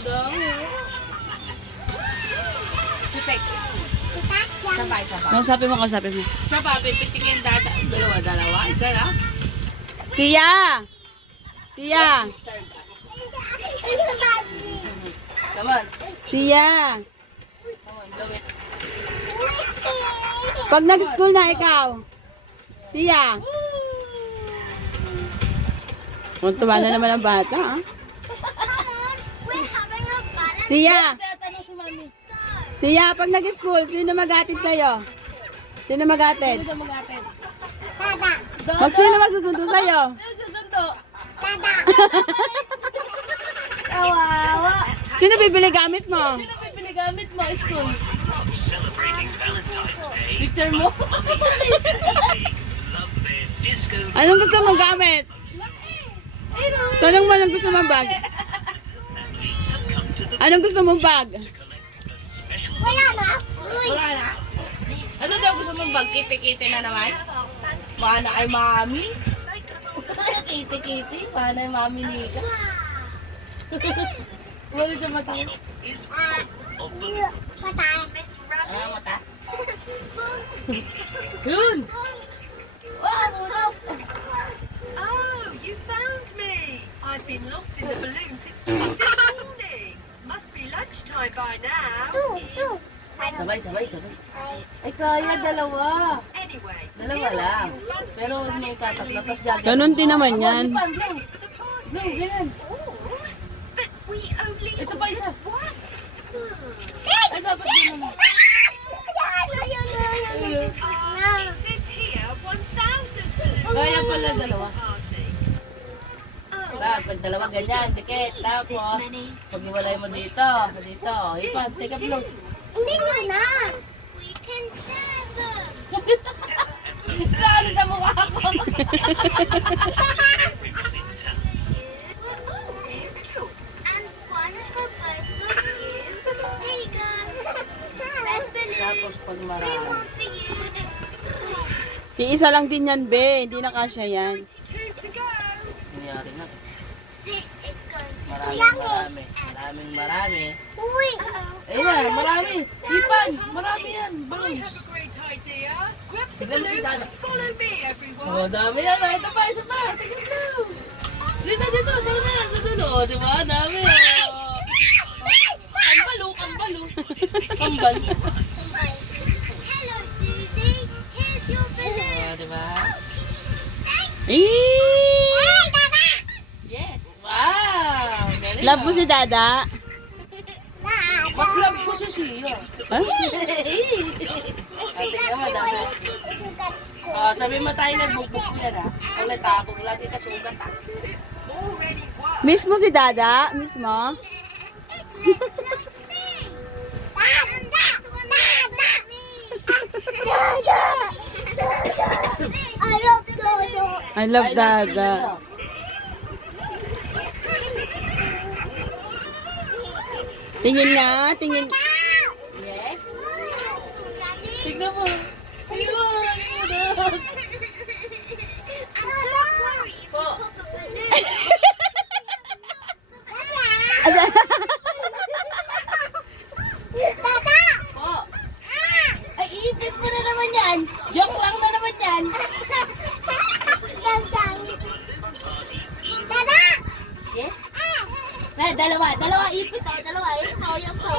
dami. Pipek. Sabay. Kausapin mo. Siya pa, pipitikin dada. Dalawa. Isa lang. Siya! Come on. Siya! Come on, do it. Pag nag-school na ikaw. Siya! Tuntuwa na naman ang bata, ha? Siya! Tanong si mami. Siya, pag nag-school, sino mag-atid sa'yo? Sino mag-atid? Sino mag-atid? Pag sino masusundo sa'yo? Sino susundo? Kawawa. Sino bibili gamit mo? Sino pipili gamit mo? School. Picture mo? Anong gusto mong gamit? Tanong mo lang gusto mong bag. Anong gusto mong bag? Wala na. Ano daw gusto mong bag? Kiti-kiti na naman? Mana ay mami? Kiti-kiti? Mana ay mami Nika? Wala siya mata. Mata. Yun! Wow, no! Oh, you found me! I've been lost in the balloon since Tuesday morning. Must be lunchtime by now. Sabay. Ay, kaya dalawa. Anyway, Dalawa lang. Pero huwag mo itatakla. Tapos gagawin. Ganon din naman yan. Blow, ganyan. but we only Ito pa isa. one. Ay, dapat din naman. It says here 1,000 balloons Kaya pala dalawa. party. Pag dalawa ganyan, dikit. Tapos, pag iwalay mo dito. Ipan, take a blow. We can share them. Lalo sa mukha ko. And one for both of you. There you go. Red balloon. Tapos pag marami. One for you. Iisa lang din yan, be. Hindi na kasya yan. Two to go. Nangyari na. This is going to Marami. Uy! Ayun na, marami. Ipan, marami yan. I Bangs. have a great idea. Grab some Tignan mo si balloons Dada. and follow me, everyone. Oh, dami yan. Ito pa, isa pa. Tignan mo. Dito. Sa dulo. O, di ba? Dami. Oh. Kambal. Kambal. Hello, Susie. Here's your balloon. O, di ba? Yes. Wow. Galing. Love mo si Dada? Mas love ko si Shia. Ha? Tingnan mo, dami. Oh, sabi mo tayo nagbubuk yan, ha? Ang natabog lagi ka sugat, ha? Miss mo si Dada? Miss mo? I love Dada. Tingin nga, tingin. Yes? Tignan mo. Po. Po. Ay, iipit mo na naman yan. Joke lang na naman yan. Yes? Na, dalawa ipit, oh. Yan po.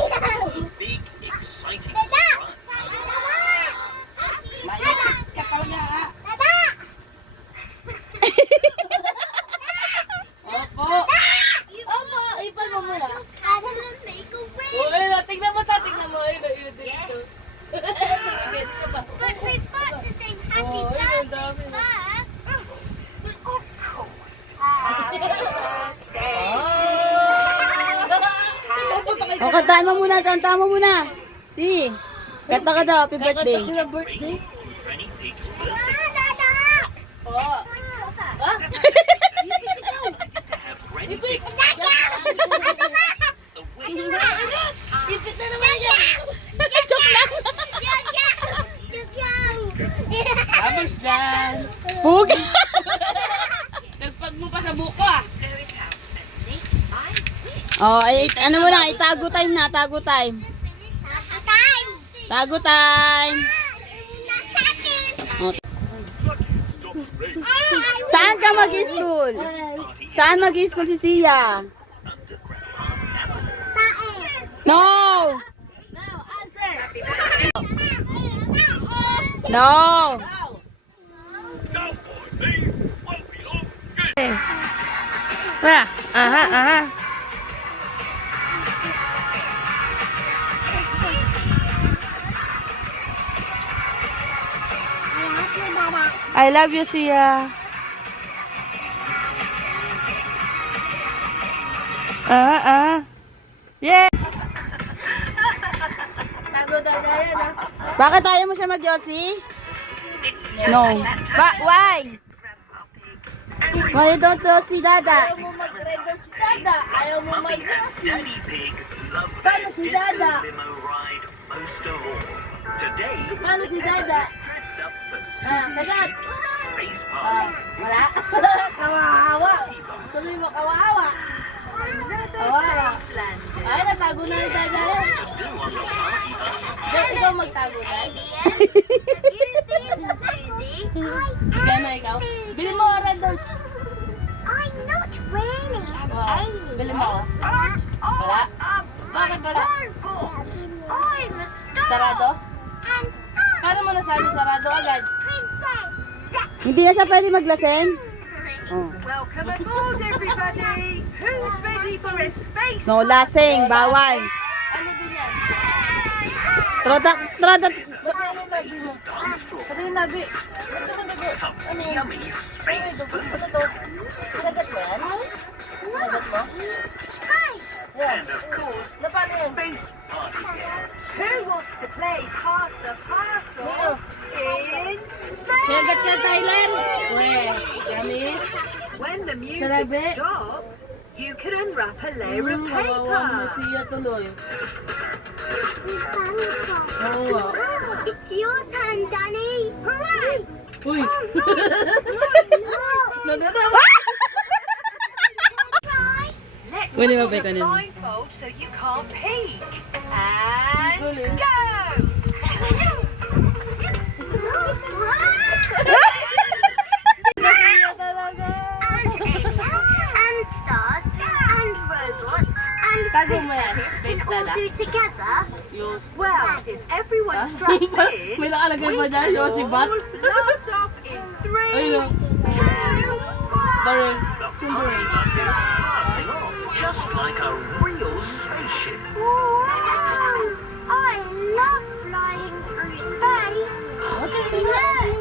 Maipit ka talaga, ha? Opo. Ipan mo muna. Oh, ayun, tignan mo to. Ayun, dito. Ibit ka pa. Oh, ayun, ang dami. O, kantaan mo muna. Si. Kanta ka daw, happy birthday. Kakanta sila birthday. Oh. Ha? Ipit ikaw. Ipit. Ipit na naman yan. Tapos dyan. Pug! Nagpag mo pa sa buko, ah. Blow it out and make my wish. Oh, ay, ano mo na, itago time na, tago time. Tago time. Oh. Saan ka mag-school? Saan mag-school si Sia? No! No! Aha. I love you, Sia. Yeah. Bakit ayaw mo siya mag-Yossi? No. Why? Why you don't see Dada? Ayaw mo mag-red si Dada. Ayaw mo mag-Yossi. Daddy Pig loved Paano their si disco Dada? limo ride most of all. Today, Paano si Dada? dressed up for Sagat. space party. Wala. Kawawa. Tuloy mo kawawa. Kawawa. Ay, natago na ni Dada yan. Do on the party bus. Diyan, ikaw magtago na. Ikaw na ikaw. Bili mo ang red doors. I'm not really an alien. Bili mo ako. Wala? Bakit wala? I'm a star. Sarado? And Paano mo nasabi sarado agad? princess. Hindi na siya pwede maglasing? Oh. Welcome aboard, everybody. Who's ready for a space? No, lasing. Bawal. Ano din yan? Troda. Ano nabi mo? Ano yung nabi? Ito mo nago. Ano yun? Yummy space food. Ano to? Sinagat mo yan? Sinagat mo? And of course, Na paano yun? space party games. Who wants to play pass the parcel in space? Sinagat ka, Tyler? Weh, kamis. When the music Sarabi. stops, you can unwrap a layer of Kawawa mo paper. siya tuloy. Oo. It's your turn, Danny. Hooray! Uy! Nagagawa! Let's Pwede put ba on ba a ganun? blindfold so you can't peek. And go! Siya talaga. And stars and robots and Tago mo yan. can all Lala. do together. Yun. Well, if everyone straps in, May nakalagay we pa dyan, can Yossi Bat. all blast off in 3, Ayun. Baril. The party bus is blasting off just like a real spaceship. I love flying through space.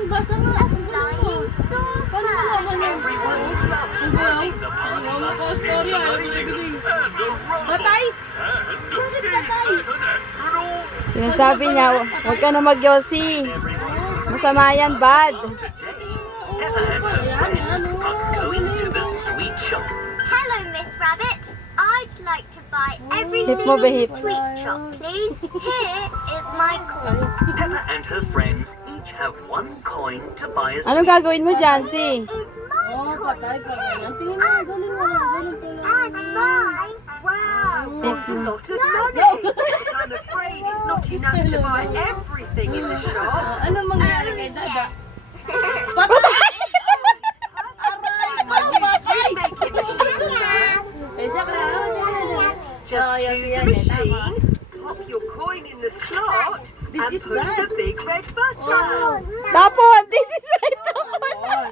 Basa nga. A flying saucer. Everyone loves riding the party bus. It's Storya. amazing. And a robot. Patay. And Bakit is patay? an astronaut. Sinasabi niya, huwag ka na mag-Yossi. Everyone Masama yan, bad. today, Heather and her friends are going to the sweet shop. Hello, Miss Rabbit. I'd like to buy everything Hip mo ba, in hip? the sweet shop, please. Here is my coin. Heather and her friends each have one coin to buy a Anong gagawin mo dyan, Si? Is my Oo, coin. patay pa ganyan. Tingnan mo, galing mo. Galing pala. And mine. wow, It's that's a lot of money. But I'm afraid it's not enough to buy everything in the shop. Ano mangyayari kay Dada? Eh, joke lang. Just Oh, yes, choose yes, a yes, machine, pop your coin in the slot, This and is push bad. the big red button. Tapon! This is my tapon!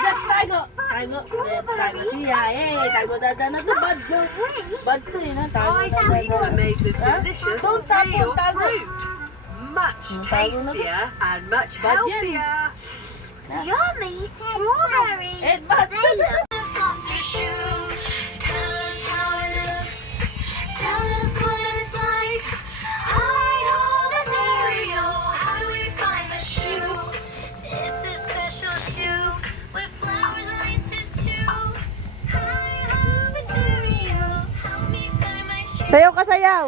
Just tago. Tago. Tago siya. Eh, tago Dada na to. Bad go. Bad to yun ha. Tago My Dada. sweets are made with delicious Don't tap on real tago. fruit. Much tago na to. tastier and much Bad yan. healthier. Yummy strawberries. Eh, bad. They look Sayaw ka, sayaw!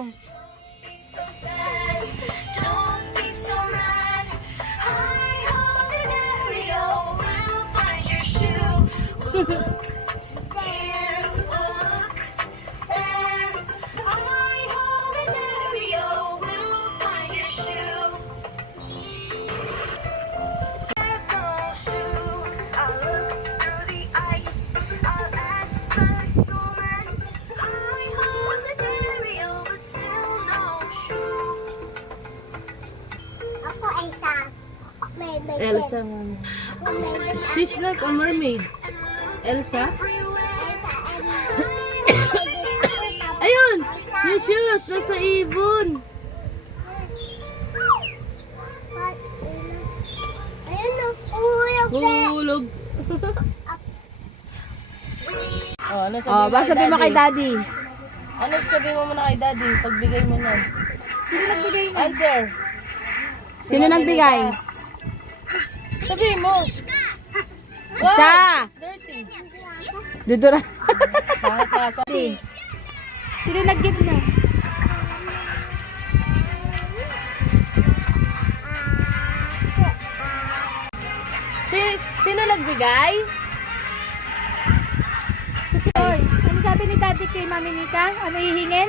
Elsa. She's not a mermaid. Elsa? Ayun! Yung shoes! Nasa ibon! Hulog! Oh, ano Oh, ba sabi mo kay daddy? Ano sabi mo muna kay daddy? Pagbigay mo na. Sino nagbigay niya? Answer. Sino nagbigay? Sabi mo. Isa! It's dirty. Dudura. Bakit ka sabi? Sino nag-give na? Sino nagbigay? Oy, ano sabi ni daddy kay Mami Nika? Ano hihingin?